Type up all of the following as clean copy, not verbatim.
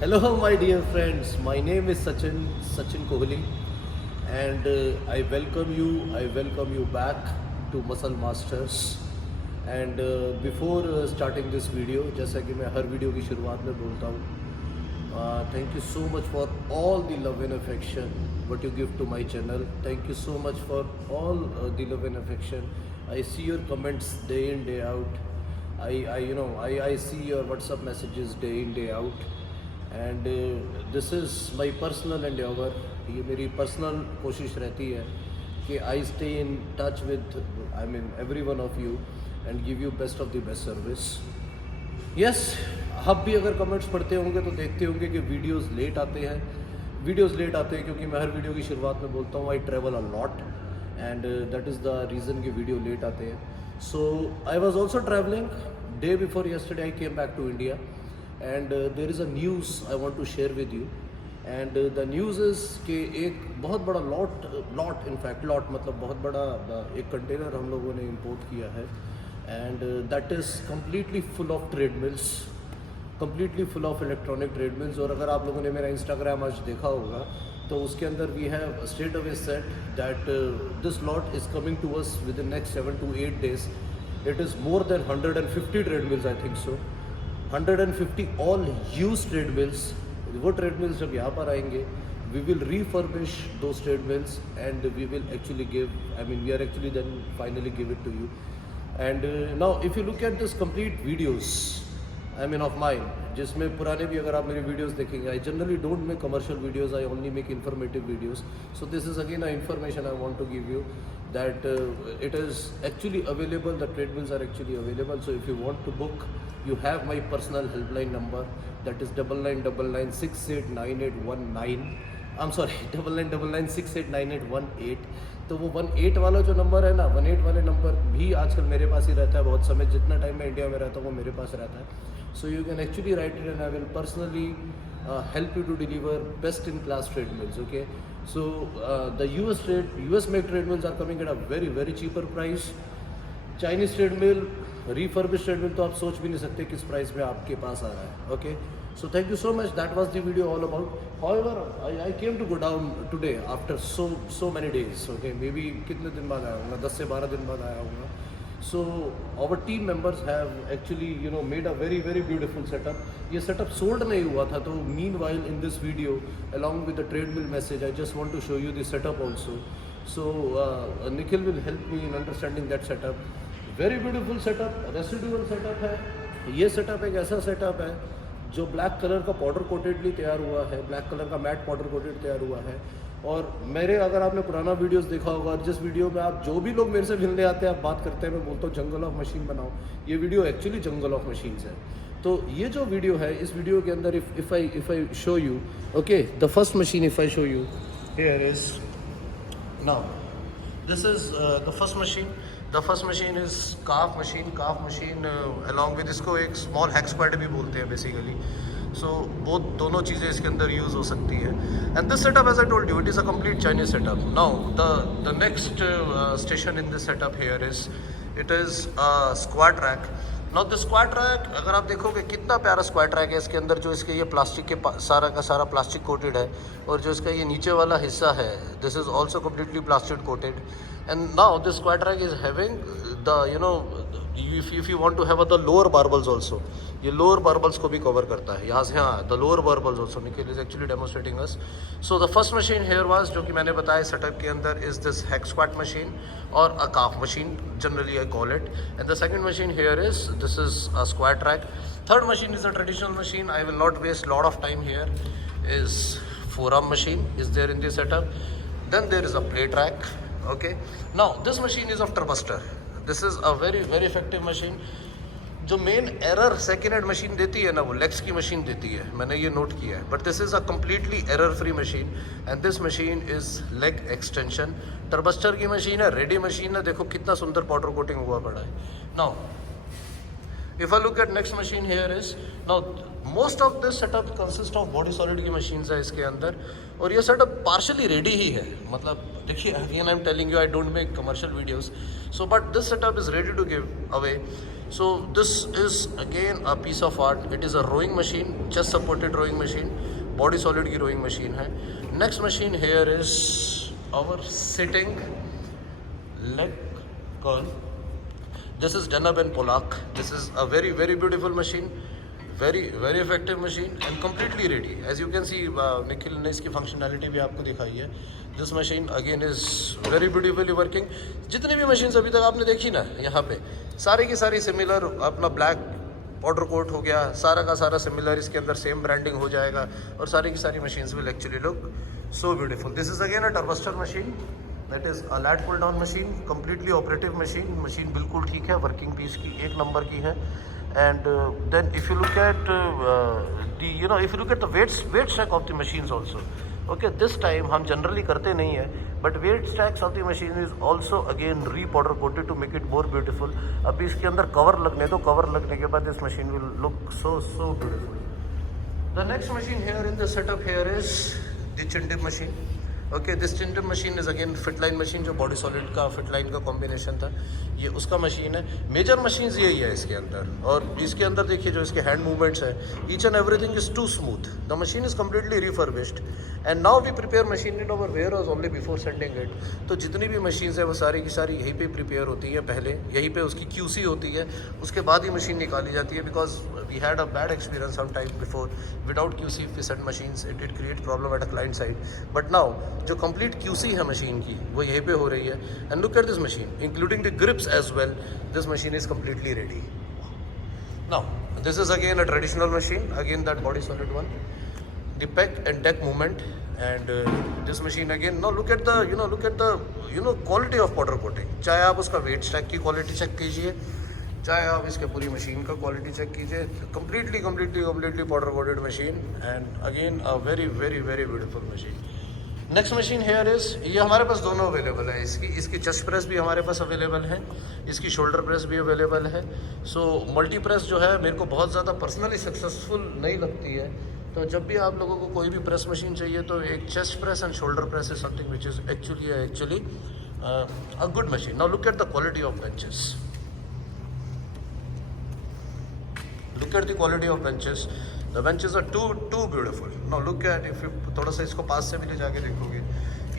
Hello, my dear friends. My name is Sachin Kohli, and I welcome you. I welcome you back to Muscle Masters. And before starting this video, जैसा कि मैं हर वीडियो की शुरुआत में बोलता हूँ, thank you so much for all the love and affection what you give to my channel. Thank you so much for all the love and affection. I see your comments day in day out. I see your WhatsApp messages day in day out. And this is my personal Endeavour. ये मेरी पर्सनल कोशिश रहती है कि I stay in touch with every one of you and give you best of the best service. Yes, आप भी अगर कमेंट्स पढ़ते होंगे तो देखते होंगे कि वीडियोस लेट आते हैं क्योंकि मैं हर वीडियो की शुरुआत में बोलता हूँ I travel a lot and that is the reason कि वीडियो लेट आते हैं. So I was also travelling day before yesterday. I came back to India and there is a news I want to share with you. and the news is कि एक बहुत बड़ा लॉट मतलब बहुत बड़ा एक कंटेनर हम लोगों ने इंपोर्ट किया है and that is completely full of treadmills, completely full of electronic treadmills. और अगर आप लोगों ने मेरा इंस्टाग्राम आज देखा होगा तो उसके अंदर we have straight away set that this lot is coming to us within next 7 to 8 days. It is more than 150 treadmills, I think so 150 all use treadmills. वो ट्रेडमिल्स जब यहाँ पर आएंगे we will refurbish those treadmills and we will actually give we are actually then finally give it to you. And now if you look at this complete videos of mine, जिसमें पुराने भी अगर आप मेरे वीडियोस देखेंगे, I generally don't make commercial videos, I only make informative videos. So this is again a information I want to give you that it is actually available. The treadmills are actually available. So if you want to book, you have my personal helpline number, that is 9999689819. I'm sorry 9999689818. तो वो 18 वाला जो नंबर है ना, 18 वाले नंबर भी आजकल मेरे पास ही रहता है बहुत समय. जितना टाइम मैं इंडिया में रहता हूँ वो मेरे पास रहता है. So you can actually write it and I will personally help you to deliver best in class treadmills. Okay, so the US made treadmills are coming at a very very cheaper price. Chinese treadmill, refurbished treadmill तो आप सोच भी नहीं सकते किस प्राइस में आपके पास आ रहा है. Okay, so thank you so much. That was the video all about. However, I came to go down today after so many days. Okay, maybe कितने दिन बाद आया हूँगा, 10 से 12 दिन बाद आया हूँगा. So our team members have actually made a very very beautiful setup. ये setup sold नहीं हुआ था, तो meanwhile in this video along with the treadmill message I just want to show you the setup also. So Nikhil will help me in understanding that setup. Very beautiful setup, residual setup है. ये setup एक ऐसा setup है जो black colour का पाउडर कोटेडली तैयार हुआ है, ब्लैक कलर का मैट पाउडर कोटेड तैयार हुआ है. और मेरे अगर आपने पुराना वीडियोस देखा होगा, जिस वीडियो में आप जो भी लोग मेरे से मिलने आते हैं आप बात करते हैं, मैं बोलता हूँ जंगल ऑफ मशीन बनाओ. ये video actually jungle of machines है. तो ये जो वीडियो है, इस वीडियो के अंदर if I show you, okay, the first machine if I show you here is now, this is the first machine. The first machine is calf machine along with, इसको एक स्मॉल हैक स्क्वाड भी बोलते हैं बेसिकली. सो वो दोनों चीज़ें इसके अंदर यूज़ हो सकती है. And this setup, as I told you, it is a complete Chinese setup. Now the next station in this setup here is, it is squat rack. Now the squat rack, अगर आप देखोगे कितना प्यारा स्क्वाड रैक है. इसके अंदर जो इसके ये प्लास्टिक के सारा का सारा प्लास्टिक कोटेड है, और जो इसका ये नीचे वाला हिस्सा है this is also completely plastic coated. And now this squad rack is having the if you want to have the lower barbels also, ये लोअर बार्बल्स को भी कवर करता है. यहाँ से हाँ, the lower barbels also Nikhil is actually demonstrating us. So the first machine here was, जो कि मैंने बताया सेटअप के अंदर, is this hack squat machine और a calf machine generally I call it. And the second machine here is, this is a squat rack. Third machine is a traditional machine. I will not waste lot of time here. Is forearm machine is there in this setup. Then there is a plate rack. Okay, now this machine is of Turbostar. This is a very very effective machine. जो main error second hand machine देती है ना, वो लेग्स की मशीन देती है, मैंने ये नोट किया है. But this is a completely error free machine and this machine is leg extension. Turbostar की मशीन है, रेडी मशीन है. देखो कितना सुंदर पाउडर कोटिंग हुआ पड़ा है. Now if I look at next machine here is, now most of this setup consist of body solid की मशीन्स है इसके अंदर. और ये सेटअप पार्शली रेडी ही है. मतलब देखिए, again I am telling you, I don't make commercial videos. So but this setup is ready to give away. So this is again a piece of art. It is a rowing machine, chest supported rowing machine, body solid की rowing machine है. Next machine here is our sitting leg curl. This is Denab and Polak. This is a very very beautiful machine, very effective machine and completely ready. As you can see, Nikhil ने इसकी functionality भी आपको दिखाई है. This machine again is very beautifully working. जितनी भी machines अभी तक आपने देखी ना यहाँ पे, सारी की सारी सिमिलर. अपना ब्लैक पाउडर कोट हो गया, सारा का सारा सिमिलर, इसके अंदर सेम ब्रांडिंग हो जाएगा और सारी की सारी machines will actually look so beautiful. This is again a Turbostar machine, that is a lat pull down machine, completely operative machine. Machine बिल्कुल ठीक है, वर्किंग पीस की एक नंबर की है. And then if you look at the if you look at the weight stack of the machines also. Okay, this time हम generally करते नहीं है, but weight stacks of the machine is also again re powder coated to make it more beautiful. अभी इसके अंदर कवर लगने दो, कवर लगने के बाद this machine will look so beautiful. The next machine here in the setup here is the chin dip machine. Okay, this chin dip machine is again Fitline machine, जो body solid का फिटलाइन का कॉम्बिनेशन था, ये उसका मशीन है. मेजर मशीन्स यही है इसके अंदर. और इसके अंदर देखिए जो इसके हैंड मूवमेंट्स है, each and everything is too smooth. The machine is completely refurbished and now we prepare machine in our warehouse only before sending it. तो जितनी भी मशीन्स है वो सारी की सारी यहीं पे प्रिपेयर होती है. पहले यहीं पे उसकी QC होती है, उसके बाद ही मशीन निकाली जाती है. Because we had a bad experience some time before. Without QC we send machines, it create problem at a client side. But now जो कंप्लीट QC है मशीन की वो यहीं पे हो रही है. And look at this machine including the grips as well. This machine is completely ready. Now this is again a traditional machine, again that body solid one, the pec and deck movement. And this machine again, now look at the quality of powder coating. चाहे आप उसका wait stack की quality check कीजिए, चाहे आप इसके पूरी मशीन का क्वालिटी चेक कीजिए. completely powder coated machine and again a very beautiful machine. Next machine here is, ये हमारे पास दोनों अवेलेबल है. इसकी चेस्ट प्रेस भी हमारे पास अवेलेबल है, इसकी शोल्डर प्रेस भी अवेलेबल है. सो मल्टी प्रेस जो है मेरे को बहुत ज़्यादा पर्सनली सक्सेसफुल नहीं लगती है. तो जब भी आप लोगों को कोई भी प्रेस मशीन चाहिए तो एक chest press and shoulder press is something which is actually a good machine. Now look at the quality of benches. Look at the quality of benches. The benches are too beautiful. Now look at, if you थोड़ा सा इसको पास से भी ले जाके देखोगे,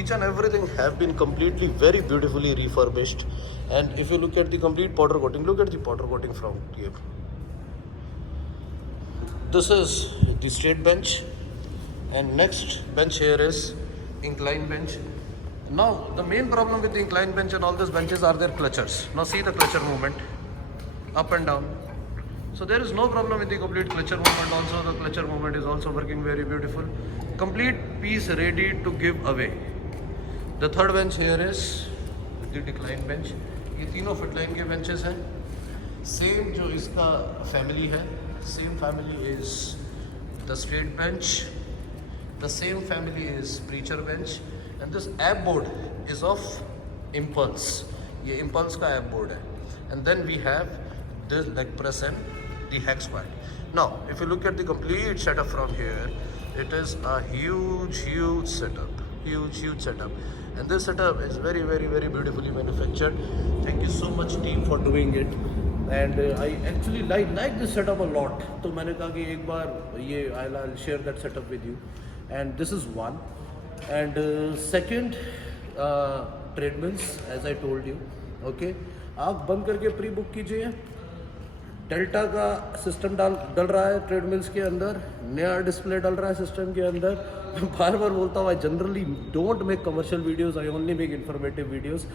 each and everything have been completely very beautifully refurbished. And if you look at the complete powder coating, look at the powder coating from here. This is the straight bench, and next bench here is incline bench. Now the main problem with the incline bench and all these benches are their clutchers. Now see the clutcher movement, up and down. So there is no problem with the complete clutcher movement. Also the clutcher movement is also working very beautiful. Complete piece ready to give away. The third bench here is the decline bench. ये तीनों फिटलाइन के benches हैं. Same जो इसका family है, same family is the straight bench. The same family is preacher bench. And this ab board is of Impulse. ये Impulse का ab board है. And then we have the leg press and the hack squat. Now if you look at the complete setup from here, it is a huge setup, huge setup. And this setup is very beautifully manufactured. Thank you so much team for doing it. And I actually like this setup a lot. तो मैंने कहा कि एक बार ये I'll share that setup with you. And this is one. And second, treadmills, as I told you. Okay, आप बंद करके pre book कीजिए. डेल्टा का सिस्टम डल रहा है ट्रेडमिल्स के अंदर, नया डिस्प्ले डल रहा है सिस्टम के अंदर. मैं बार बोलता हूँ, आई generally don't make commercial videos, I only make informative videos.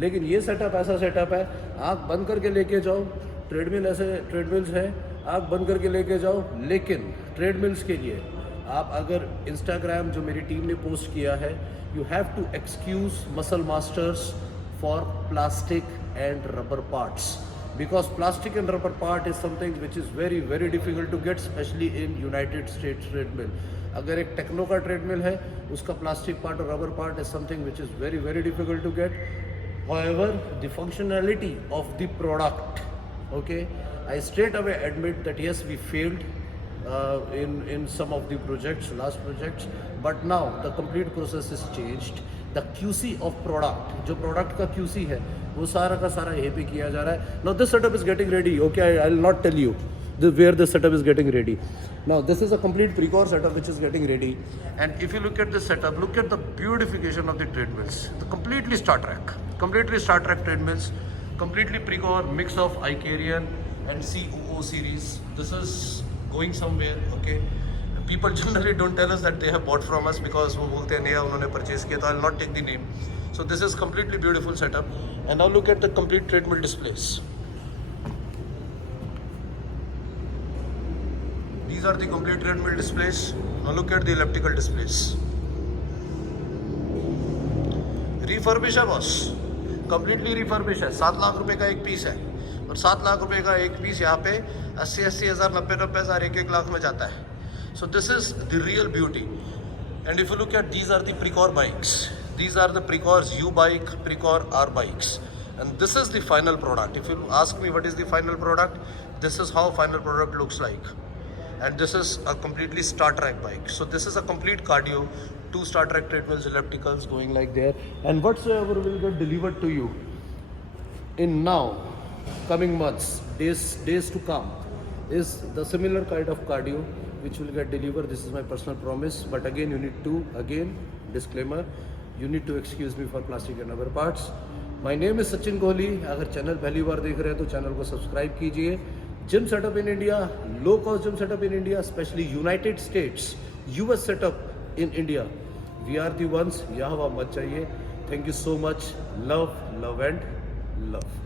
लेकिन ये सेटअप ऐसा सेटअप है, आँख बंद करके लेके जाओ. ट्रेडमिल ऐसे ट्रेडमिल्स हैं, आँख बंद करके लेके जाओ. लेकिन ट्रेडमिल्स के लिए आप अगर इंस्टाग्राम जो मेरी टीम ने पोस्ट किया है, you have to excuse muscle masters for plastic and rubber parts. Because plastic and rubber part is something which is very difficult to get, especially in United States treadmill. अगर एक टेक्नो का ट्रेडमिल है, उसका प्लास्टिक पार्ट और rubber part is something which is very difficult to get. However, the functionality of the product, okay, I straight away admit that yes, we failed in some of the projects, last projects, but now the complete process is changed. The QC of product, जो प्रोडक्ट का QC है वो सारा का सारा यहीं पे किया जा रहा है. Now this setup is getting ready. Okay, I will not tell you where the setup is getting ready. Now this is a complete Precor setup which is getting ready, and if you look at this setup, look at the beautification of the treadmills. The completely Star Trek treadmills, completely Precor, mix of Icarian and COO series. This is going somewhere. Okay, people generally don't tell us that they have bought from us because वो बोलते हैं नया उन्होंने purchase किया. तो I'll not take the name. So this is completely beautiful setup, and now look at the complete treadmill displays. These are the complete treadmill displays. Now look at the elliptical displays. Refurbish है boss, completely refurbish है. 7 लाख रुपए का एक पीस है, और 7 लाख रुपए का एक पीस यहाँ पे 80 हज़ार 90 हज़ार 1 लाख में जाता है. So this is the real beauty. And if you look at, these are the Precor bikes. These are the Precor's U bike, Precor R bikes. And this is the final product. If you ask me what is the final product, this is how final product looks like. And this is a completely Star Trek bike. So this is a complete cardio, 2 Star Trek treadmills, ellipticals going like there, and whatsoever will get delivered to you in now coming months, days to come, is the similar kind of cardio which will get delivered. This is my personal promise, but again you need to, disclaimer, you need to excuse me for plastic and other parts. My name is Sachin Kohli. अगर चैनल पहली बार देख रहे हैं तो चैनल को सब्सक्राइब कीजिए. Gym setup in India, low cost gym setup in India, especially United States, US setup in India. We are the ones. यहाँ हवा मत चाहिए. Thank you so much. Love and love.